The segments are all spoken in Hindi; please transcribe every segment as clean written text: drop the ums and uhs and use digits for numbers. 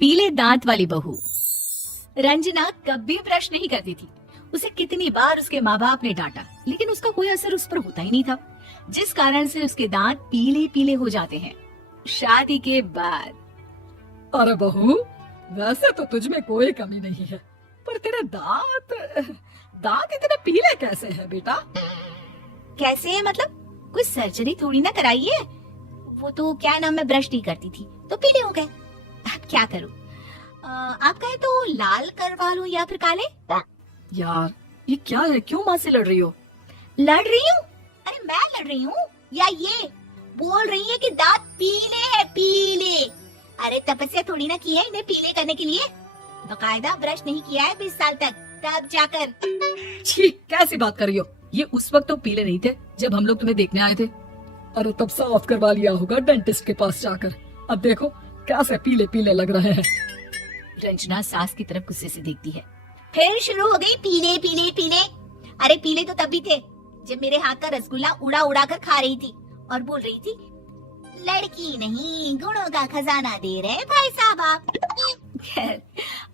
पीले दांत वाली बहू। रंजना कभी ब्रश नहीं करती थी। उसे कितनी बार उसके माँ बाप ने डांटा, लेकिन उसका कोई असर उस पर होता ही नहीं था, जिस कारण से उसके दांत पीले पीले हो जाते हैं। शादी के बाद। अरे बहू, वैसे तो तुझ में कोई कमी नहीं है, पर तेरे दांत दांत इतने पीले कैसे हैं बेटा? कैसे है मतलब? कोई सर्जरी थोड़ी ना कराई है। वो तो क्या नाम, मैं ब्रश नहीं करती थी तो पीले हो गए। अब क्या करूं? आप कहे तो लाल करवा लूं या फिर काले? यार ये क्या है, क्यों माँ से लड़ रही हो? लड़ रही हूँ? अरे मैं लड़ रही हूँ या ये बोल रही है कि दांत पीले हैं, पीले। अरे तपस्या थोड़ी ना की है इन्हें पीले करने के लिए। बकायदा ब्रश नहीं किया है 20 साल तक, तब जाकर। छी, कैसी बात कर रही हो? ये उस वक्त तो पीले नहीं थे जब हम लोग तुम्हें देखने आए थे। अरे तब साफ करवा लिया होगा डेंटिस्ट के पास जाकर। अब देखो कैसे पीले पीले लग रहे हैं। रंजना सास की तरफ गुस्से से देखती है। फिर शुरू हो गई पीले पीले पीले। अरे पीले तो तब भी थे जब मेरे हाथ का रसगुल्ला उड़ा उड़ा कर खा रही थी और बोल रही थी, लड़की नहीं गुणों का खजाना दे रहे भाई साहब आप। खैर,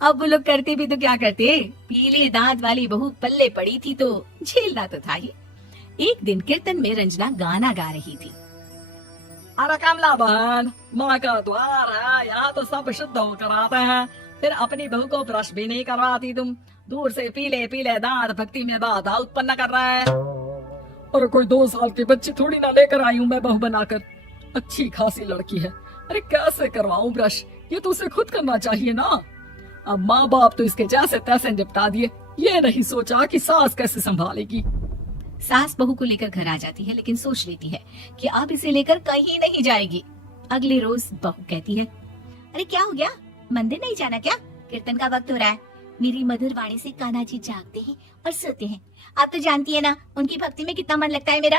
अब वो लोग करते भी तो क्या करते, पीले दांत वाली बहू पल्ले पड़ी थी तो झेलना तो था ही। एक दिन कीर्तन में रंजना गाना गा रही थी। अरे कमला बहन, माँ का द्वार है, यहाँ तो सब शुद्ध होकर आते हैं, फिर अपनी बहू को ब्रश भी नहीं करवाती तुम। दूर से पीले पीले दांत भक्ति में बाधा उत्पन्न कर रहा है। और कोई 2 साल की बच्ची थोड़ी ना लेकर आई हूँ मैं बहू बनाकर। अच्छी खासी लड़की है, अरे कैसे करवाऊं ब्रश? ये तो उसे खुद करना चाहिए ना। अब माँ बाप तो इसके जैसे तैसे निपटा दिए, ये नहीं सोचा कि सास कैसे संभालेगी। सास बहू को लेकर घर आ जाती है, लेकिन सोच लेती है कि अब इसे लेकर कहीं नहीं जाएगी। अगले रोज बहू कहती है, अरे क्या हो गया, मंदिर नहीं जाना क्या? कीर्तन का वक्त हो रहा है। मेरी मधुर वाणी से कान्हा जी जागते हैं और सोते हैं। आप तो जानती है ना उनकी भक्ति में कितना मन लगता है मेरा।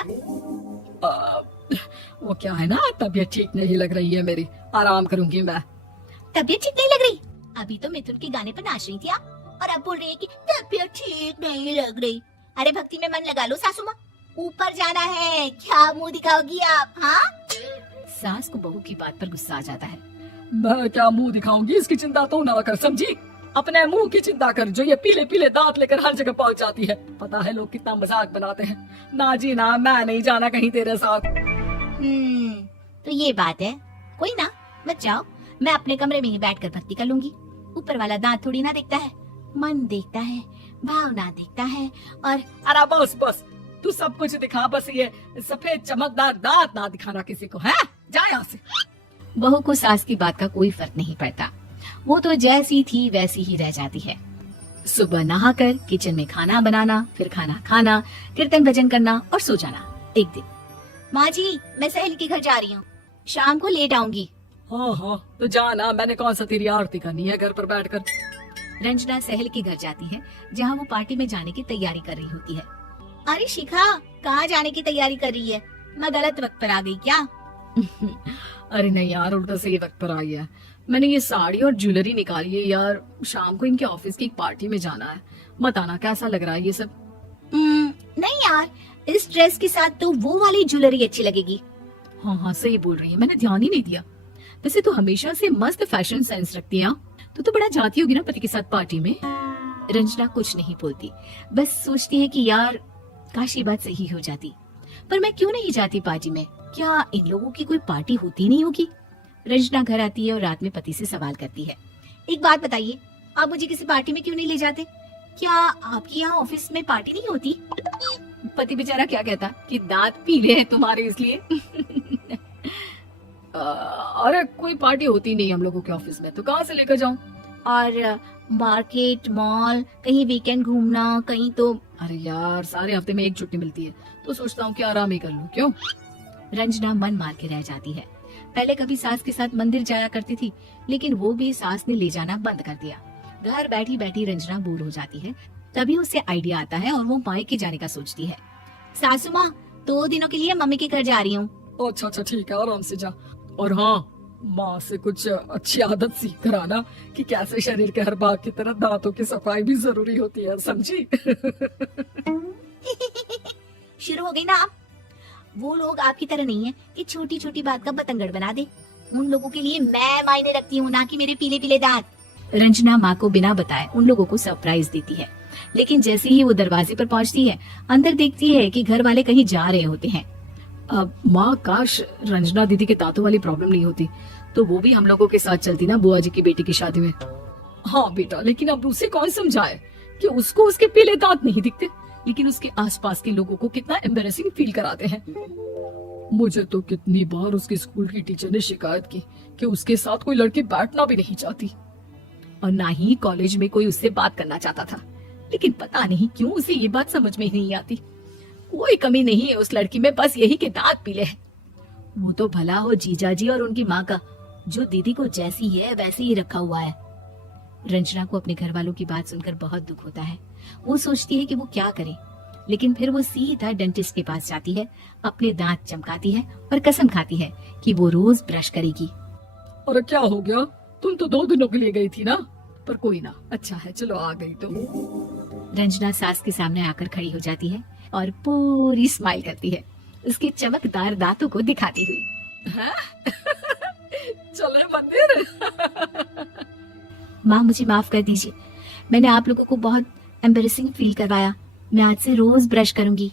वो क्या है ना, तबीयत ठीक नहीं लग रही है मेरी, आराम करूंगी मैं। तबीयत ठीक नहीं लग रही? अभी तो मिथुन के गाने पर नाच रही थी आप, और अब बोल रही है कि तबीयत ठीक नहीं लग रही। अरे भक्ति में मन लगा लो सासू माँ, ऊपर जाना है, क्या मुंह दिखाओगी आप? हाँ, सास को बहू की बात पर गुस्सा आ जाता है। मैं क्या मुंह दिखाऊंगी, इसकी चिंता तो ना कर, समझी? अपने मुंह की चिंता कर, जो ये पीले पीले दांत लेकर हर जगह पहुंच जाती है। पता है लोग कितना मजाक बनाते हैं। ना जी ना, मैं नहीं जाना कहीं तेरे साथ। तो ये बात है। कोई ना, मत जाओ, मैं अपने कमरे में ही बैठकर भक्ति कर लूंगी। ऊपर वाला दांत थोड़ी ना देखता है, मन देखता है, भावना देखता है। और अरे बस बस, तू सब कुछ दिखा, बस ये सफेद चमकदार दांत ना दिखाना किसी को, है? जा यहाँ से। बहू को सास की बात का कोई फर्क नहीं पड़ता, वो तो जैसी थी वैसी ही रह जाती है। सुबह नहाकर किचन में खाना बनाना, फिर खाना खाना, कीर्तन भजन करना और सो जाना। एक दिन, माँ जी मैं सहेली के घर जा रही हूँ, शाम को लेट आऊंगी। हाँ हाँ तो जाना, मैंने कौन सा तेरी आरती करनी है घर पर बैठकर। रंजना सहेली के घर जाती है, जहाँ वो पार्टी में जाने की तैयारी कर रही होती है। अरे शिखा, कहाँ जाने की तैयारी कर रही है? मैं गलत वक्त पर आ गई क्या? अरे नहीं यार, उल्टा सही वक्त पर आई है। मैंने ये साड़ी और ज्वेलरी निकाली है यार, शाम को इनके ऑफिस की एक पार्टी में जाना है। बताना कैसा लग रहा है ये सब? नहीं यार, इस ड्रेस के साथ तो वो वाली ज्वेलरी अच्छी लगेगी। हाँ हाँ सही बोल रही है, मैंने ध्यान ही नहीं दिया। वैसे तो हमेशा से मस्त फैशन सेंस रखती है। तो बड़ा जाती होगी ना पति के साथ पार्टी में। रंजना कुछ नहीं बोलती, बस सोचती है कि यार काश ये बात सही हो जाती, पर मैं क्यों नहीं जाती पार्टी में? क्या इन लोगों की कोई पार्टी होती नहीं होगी? रंजना घर आती है और रात में पति से सवाल करती है, एक बात बताइए, आप मुझे किसी पार्टी में क्यों नहीं ले जाते? क्या आपकी यहाँ ऑफिस में पार्टी नहीं होती? पति बेचारा क्या कहता कि दांत पीले हैं तुम्हारे इसलिए। अरे कोई पार्टी होती नहीं हम लोगों के ऑफिस में, तो कहाँ से लेकर जाऊं? और मार्केट, मॉल, कहीं वीकेंड घूमना, कहीं तो। अरे यार सारे हफ्ते में एक छुट्टी मिलती है, तो सोचता हूँ कि आराम ही कर लूं। क्यों? रंजना मन मार के रह जाती है। पहले कभी सास के साथ मंदिर जाया करती थी, लेकिन वो भी सास ने ले जाना बंद कर दिया। घर बैठी बैठी रंजना बोर हो जाती है। तभी उसे आइडिया आता है और वो मायके जाने का सोचती है। सासू माँ, 2 दिनों के लिए मम्मी के घर जा रही हूँ। अच्छा ठीक है, आराम से जा। और हाँ, माँ से कुछ अच्छी आदत सीख कर आना कि कैसे शरीर के हर भाग की तरह दांतों की सफाई भी जरूरी होती है, समझी? शुरू हो गई ना आप? वो लोग आपकी तरह नहीं है कि छोटी छोटी बात का बतंगड़ बना दे। उन लोगों के लिए मैं मायने रखती हूँ, ना कि मेरे पीले पीले दांत। रंजना माँ को बिना बताए उन लोगों को सरप्राइज देती है, लेकिन जैसे ही वो दरवाजे पर पहुंचती है, अंदर देखती है कि घर वाले कहीं जा रहे होते हैं। अब माँ, काश रंजना दीदी के दांतों वाली प्रॉब्लम नहीं होती तो वो भी हम लोगों के साथ चलती ना बुआ जी की बेटी की शादी में। हाँ बेटा, लेकिन अब उसे कौन समझाए कि उसको उसके पीले दांत नहीं दिखते, लेकिन उसके आसपास के लोगों को कितना एम्बेरसिंग फील कराते हैं। मुझे तो कितनी बार उसके स्कूल की टीचर ने शिकायत की कि उसके साथ कोई लड़की बैठना भी नहीं चाहती, और ना ही कॉलेज में कोई उससे बात करना चाहता था, लेकिन पता नहीं क्यों उसे ये बात समझ में ही नहीं आती। कोई कमी नहीं है उस लड़की में, बस यही कि दांत पीले हैं। वो तो भला हो जीजा जी और उनकी माँ का, जो दीदी को जैसी है वैसे ही रखा हुआ है। रंजना को अपने घर वालों की बात सुनकर बहुत दुख होता है। वो सोचती है कि वो क्या करे, लेकिन फिर वो सीधा डेंटिस्ट के पास जाती है, अपने दांत चमकाती है और कसम खाती है कि वो रोज ब्रश करेगी। और क्या हो गया, तुम तो 2 दिनों के लिए गई थी ना, पर कोई ना, अच्छा है चलो आ गई तो। रंजना सास के सामने आकर खड़ी हो जाती है और पूरी स्माइल करती है, उसके चमकदार दांतों को दिखाती हुई। चले मंदिर। माँ मुझे माफ कर दीजिए, मैंने आप लोगों को बहुत एम्बेरसिंग फील करवाया। मैं आज से रोज ब्रश करूंगी।